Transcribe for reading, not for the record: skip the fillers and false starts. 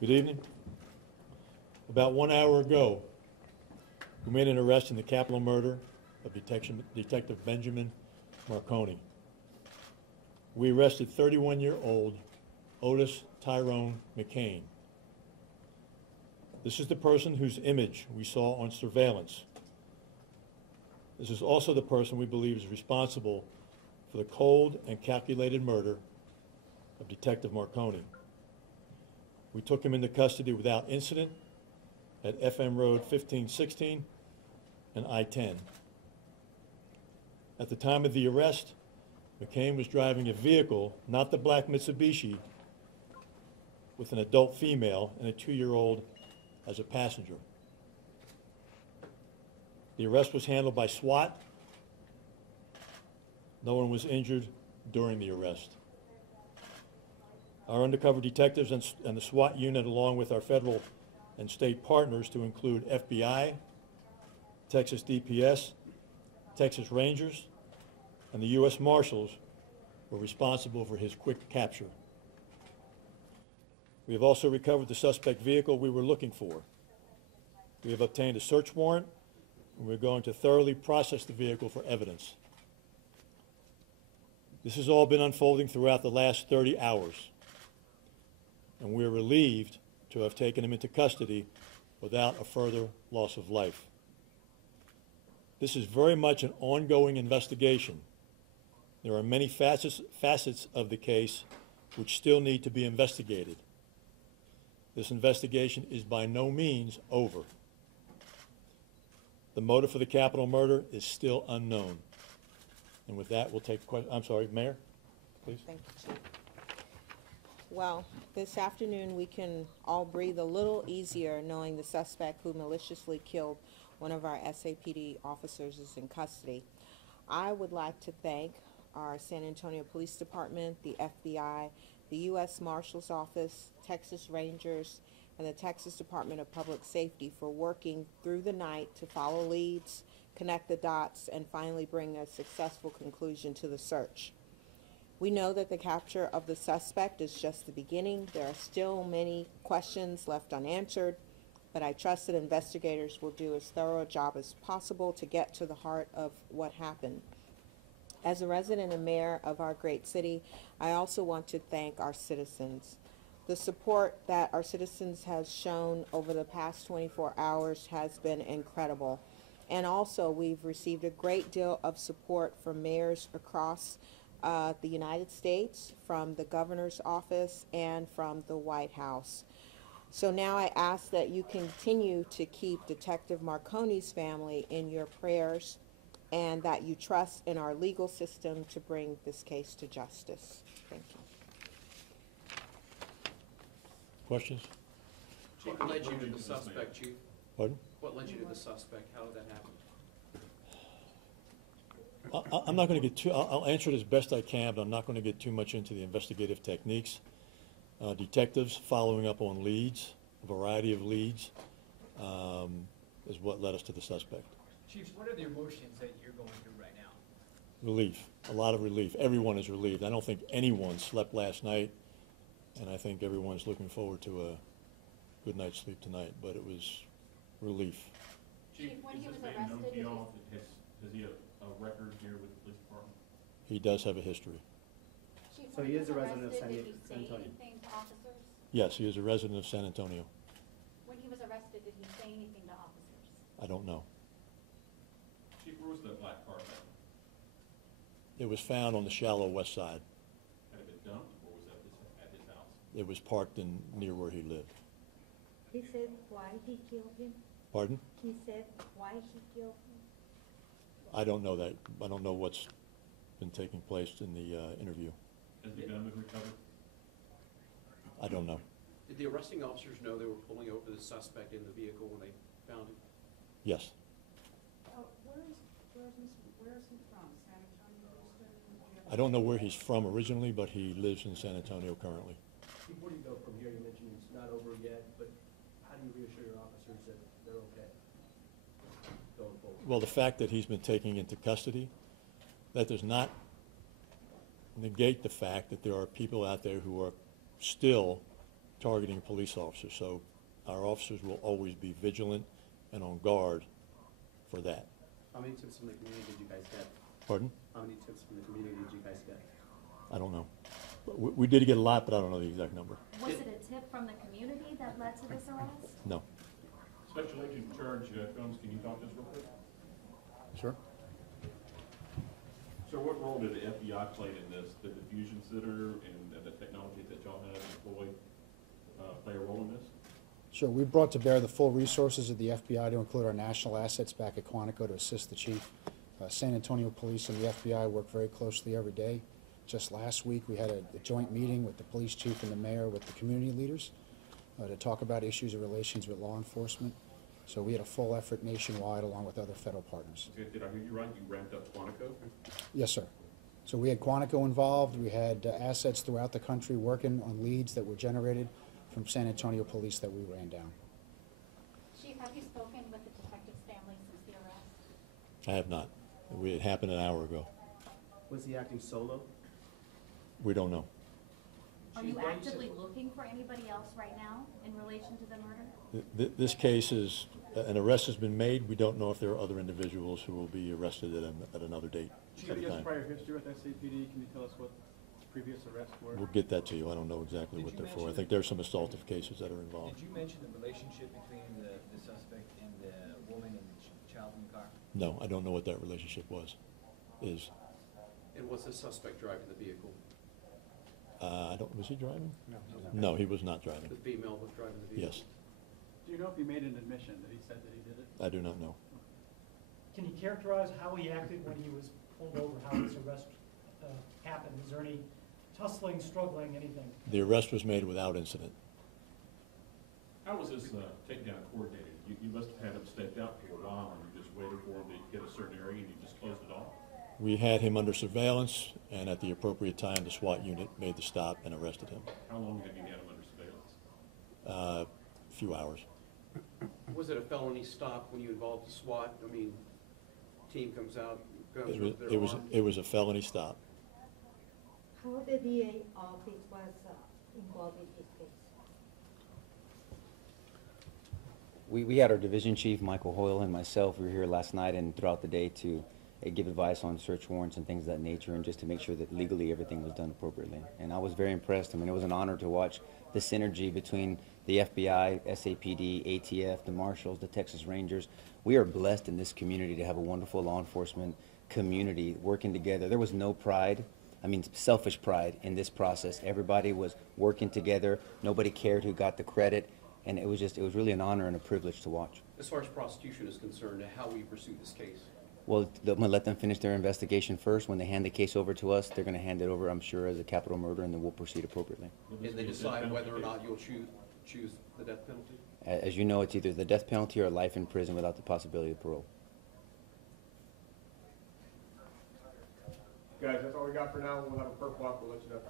Good evening. About 1 hour ago, we made an arrest in the capital murder of Detective Benjamin Marconi. We arrested 31-year-old Otis Tyrone McCain. This is the person whose image we saw on surveillance. This is also the person we believe is responsible for the cold and calculated murder of Detective Marconi. We took him into custody without incident at FM Road 1516 and I-10. At the time of the arrest, McCain was driving a vehicle, not the black Mitsubishi, with an adult female and a 2-year-old as a passenger. The arrest was handled by SWAT. No one was injured during the arrest. Our undercover detectives and the SWAT unit, along with our federal and state partners to include FBI, Texas DPS, Texas Rangers, and the U.S. Marshals, were responsible for his quick capture. We have also recovered the suspect vehicle we were looking for. We have obtained a search warrant, and we're going to thoroughly process the vehicle for evidence. This has all been unfolding throughout the last 30 hours, and we're relieved to have taken him into custody without a further loss of life. This is very much an ongoing investigation. There are many facets of the case which still need to be investigated. This investigation is by no means over. The motive for the capital murder is still unknown. And with that, we'll take questions. I'm sorry, Mayor, please. Thank you, Chief. Well, this afternoon we can all breathe a little easier knowing the suspect who maliciously killed one of our SAPD officers is in custody. I would like to thank our San Antonio Police Department, the FBI, the U.S. Marshal's Office, Texas Rangers, and the Texas Department of Public Safety for working through the night to follow leads, connect the dots, and finally bring a successful conclusion to the search. We know that the capture of the suspect is just the beginning. There are still many questions left unanswered, but I trust that investigators will do as thorough a job as possible to get to the heart of what happened. As a resident and mayor of our great city, I also want to thank our citizens. The support that our citizens have shown over the past 24 hours has been incredible. And also, we've received a great deal of support from mayors across the United States, from the governor's office, and from the White House. So now I ask that you continue to keep Detective Marconi's family in your prayers and that you trust in our legal system to bring this case to justice. Thank you. Questions? Chief, what led you to the suspect, Chief? Pardon? What led you to the suspect? How did that happen? I'm not going to get too, I'll answer it as best I can, but I'm not going to get too much into the investigative techniques. Detectives following up on leads, a variety of leads, is what led us to the suspect. Chiefs, what are the emotions that you're going through right now? Relief, a lot of relief. Everyone is relieved. I don't think anyone slept last night, and I think everyone's looking forward to a good night's sleep tonight, but it was relief. Chief, when he was arrested, does he have a record here with the police department? He does have a history. Chief, so he is a resident of San Antonio? Anything to officers? Yes, he is a resident of San Antonio. When he was arrested, did he say anything to officers? I don't know. Chief, where was the black car found? It was found on the shallow west side. Had it been dumped, or was that at his house? It was parked near where he lived. He said why he killed him? Pardon? He said why he killed him? I don't know that. I don't know what's been taking place in the interview. Has the gun been recovered? I don't know. Did the arresting officers know they were pulling over the suspect in the vehicle when they found him? Yes. Where is he from? San Antonio? I don't know where he's from originally, but he lives in San Antonio currently. Where do you go from here? You mentioned it's not over yet, but how do you reassure your officers that they're okay going forward? Well, the fact that he's been taken into custody, that does not negate the fact that there are people out there who are still targeting police officers. So our officers will always be vigilant and on guard for that. How many tips from the community did you guys get? Pardon? How many tips from the community did you guys get? I don't know. But we did get a lot, but I don't know the exact number. Was it a tip from the community that led to this arrest? No. Special Agent in Charge, Combs, can you talk to us real quick? Sure. Sir, what role did the FBI play in this? Did the Fusion Center and the technology that y'all have employed play a role in this? Sure. We brought to bear the full resources of the FBI to include our national assets back at Quantico to assist the chief. San Antonio Police and the FBI work very closely every day. Just last week, we had a joint meeting with the police chief and the mayor with the community leaders to talk about issues of relations with law enforcement. So we had a full effort nationwide along with other federal partners. Okay, did I hear you right? You ramped up Quantico? Yes, sir. So we had Quantico involved. We had assets throughout the country working on leads that were generated from San Antonio Police that we ran down. Chief, have you spoken with the detective's family since the arrest? I have not. It happened an hour ago. Was he acting solo? We don't know. Are you actively looking for anybody else right now in relation to the murder? This case is, an arrest has been made. We don't know if there are other individuals who will be arrested at another date. Chief, he has prior history with SAPD. Can you tell us what previous arrests were? We'll get that to you. I don't know exactly what they're for. I think there's some assaultive cases that are involved. Did you mention the relationship between the suspect and the woman and the child in the car? No, I don't know what that relationship is. And was the suspect driving the vehicle? Was he driving? No, he was not driving. The female was driving the vehicle? Yes, Do you know if he made an admission that he said that he did it? I do not know. Can you characterize how he acted when he was pulled over, how this arrest happened? Is there any tussling, struggling, anything? The arrest was made without incident. How was this takedown coordinated? You must have had him staked out for a while and you just waited for him to get a certain area and you just closed it off? We had him under surveillance, and at the appropriate time, the SWAT unit made the stop and arrested him. How long have you had him under surveillance? A few hours. Was it a felony stop when you involved the SWAT? I mean, team comes out, guns It was, with their it was, arms. it was a felony stop. How the DA office was involved in this case? We had our division chief, Michael Hoyle, and myself. We were here last night and throughout the day to give advice on search warrants and things of that nature, and just to make sure that legally everything was done appropriately. And I was very impressed. I mean, it was an honor to watch the synergy between the FBI, SAPD, ATF, the Marshals, the Texas Rangers. We are blessed in this community to have a wonderful law enforcement community working together. There was no pride, selfish pride in this process. Everybody was working together. Nobody cared who got the credit. And it was really an honor and a privilege to watch. As far as prosecution is concerned, how will you pursue this case? Well, I'm going to let them finish their investigation first. When they hand the case over to us, they're going to hand it over, I'm sure, as a capital murder, and then we'll proceed appropriately. And they decide whether or not you'll choose the death penalty? As you know, it's either the death penalty or life in prison without the possibility of parole. Guys, that's all we got for now. We'll have a perp walk. We'll let you know.